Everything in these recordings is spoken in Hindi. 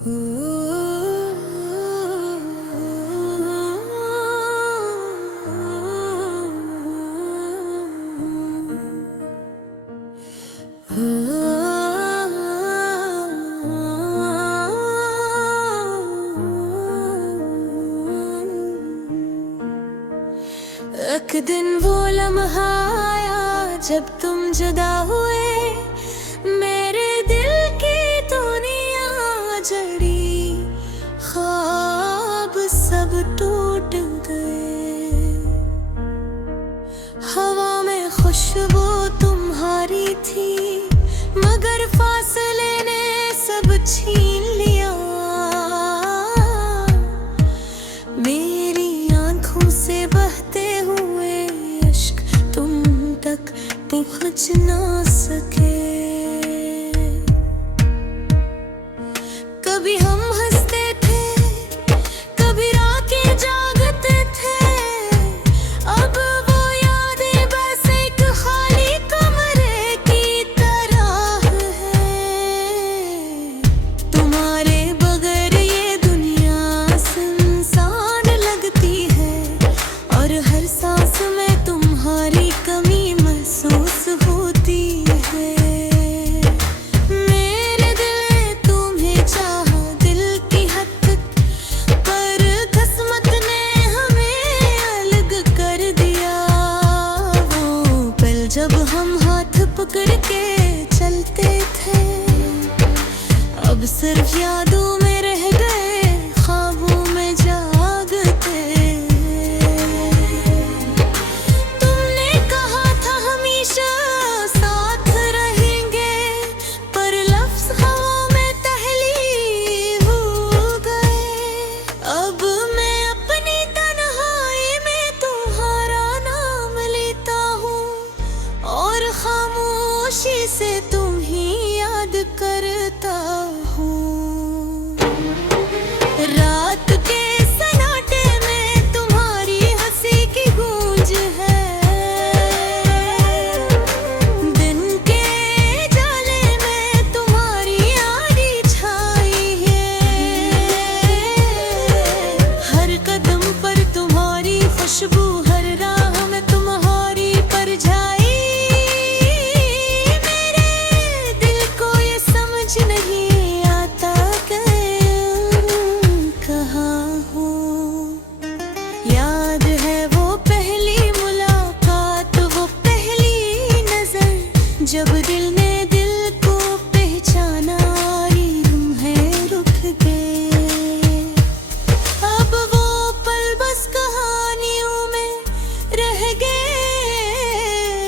एक दिन वो लम्हा आया जब तुम जुदा हुए, मेरे दिल की दुनिया जड़ी, ख्वाब सब टूट गए। हवा में खुशबू तुम्हारी थी, मगर फासले ने सब छीन लिया। मेरी आंखों से बहते हुए अश्क तुम तक पहुंच ना सके। कभी हम हंसते थे, कभी रातें जागते थे, अब वो यादें बस एक खाली कमरे की तरह है। तुम्हारे बगैर ये दुनिया सुनसान लगती है, और हर सांस में तुम्हारी कमी महसूस होती है। मेरे दिल ने तुम्हें चाहा दिल की हद तक, पर किस्मत ने हमें अलग कर दिया। वो पल जब हम हाथ पकड़ के चलते थे, अब सिर्फ यादों में रह गए, ख्वाबों में जागते। तुमने कहा था हमेशा साथ रहेंगे, पर लफ्ज़ हवा में तहली हो गए। अब मैं अपनी तन्हाई में तुम्हारा नाम लेता हूँ, और खामोशी से तुम ही याद करता हूँ। रात के सन्नाटे में तुम्हारी हंसी की गूंज है, दिन के जाले में तुम्हारी यारी छाई है। हर कदम पर तुम्हारी खुशबू, हर राह में तुम्हारी परछाई। मेरे दिल को ये समझ नहीं आता कि कहाँ हूँ। याद है वो पहली मुलाकात, वो पहली नजर, जब दिल ने दिल को पहचाना, लम्हे रुक गए। अब वो पल बस कहानियों में रह गए,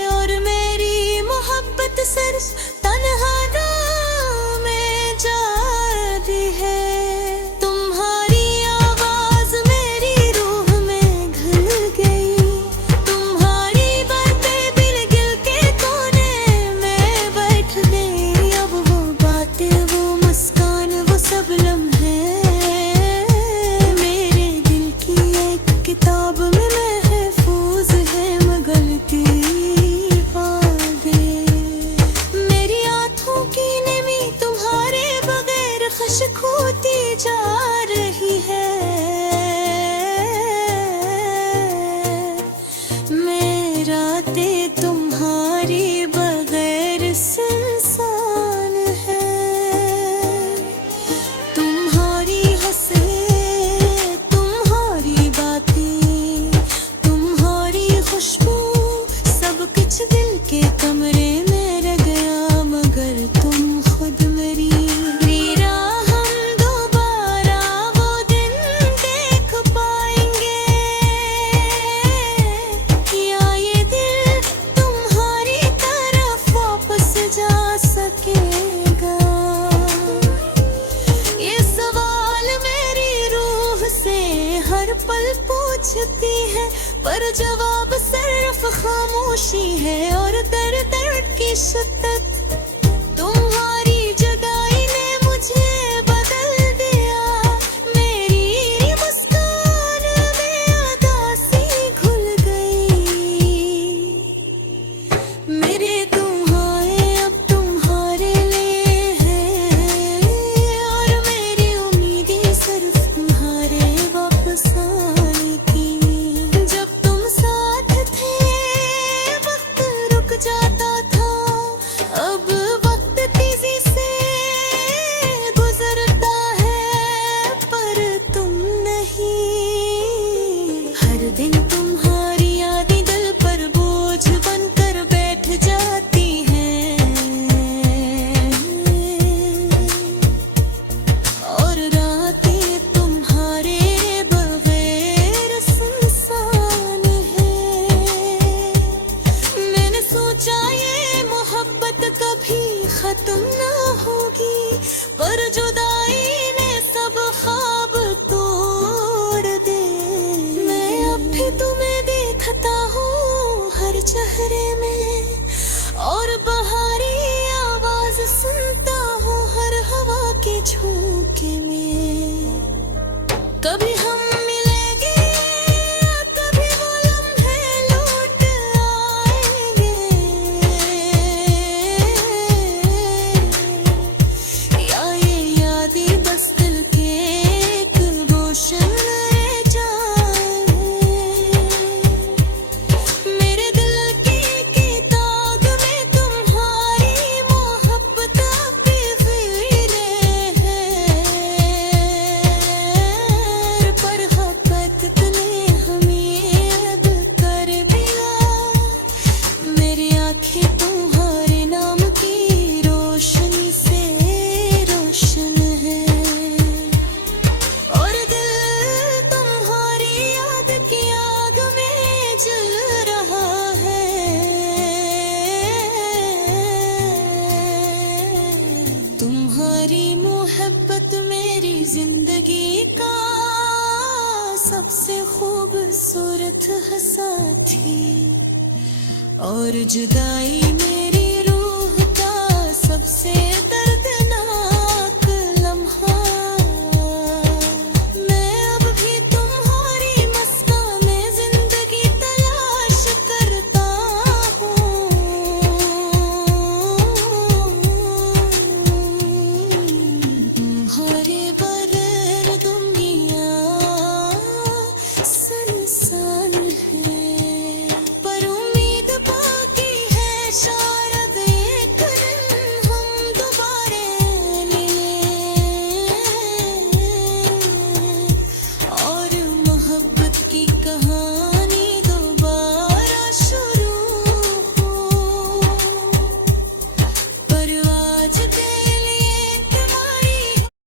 और मेरी मोहब्बत सिर्फ तन्हा नाम में जा रही है। तुम्हारी आवाज मेरी रूह में घुल गई, तुम्हारी बातें दिल गिल के कोने में बैठ गई। अब वो बातें, वो मुस्कान, वो सब लम्हे मेरे दिल की एक किताब में महफूज है, मगर की बातें। मेरी आँखों की नमी तुम्हारे बगैर खश्क होती जा रही है। मेरा दिल तुम्हारी बगैर सुनसान है। तुम्हारी हंसी, तुम्हारी बातें, तुम्हारी खुशबू, सब कुछ दिल के कमरे में रह गया, मगर तुम खुद मेरी। मेरा हम दोबारा वो दिन देख पाएंगे, या ये दिल तुम्हारी तरफ वापस जा सकेगा। ये सवाल मेरी रूह से हर पल पूछती है, पर जवाब सिर्फ खामोशी है, और दर्द की शिद्दत। तुम्हारी जुदाई ने मुझे बदल दिया, मेरी मुस्कान में उदासी घुल गई। मेरे दुआएं अब तुम्हारे लिए हैं, और मेरी जुदाई ने सब ख्वाब तोड़ दे। मैं अब भी तुम्हें देखता हूँ हर चेहरे में, और बहारी आवाज सुनता हूँ हर हवा के झोंके में। कभी हम मिलेंगे, कभी वो लम्हे लौट आएंगे, या ये यादें बस दिल के एक गोशन रह जाएं। मेरे दिल की किताब में तुम्हारी मोहब्बत पे वीरे हैं, पर हक़ीक़त ने हमें अब कर दिया। मेरी आँखें तुम्हारे नाम की रोशनी से रोशन है, और दिल तुम्हारी याद की आग में जल रहा है। तुम्हारी मोहब्बत मेरी जिंदगी का सबसे खूबसूरत है साथी, और जुदाई मेरी रूह का सबसे दर्द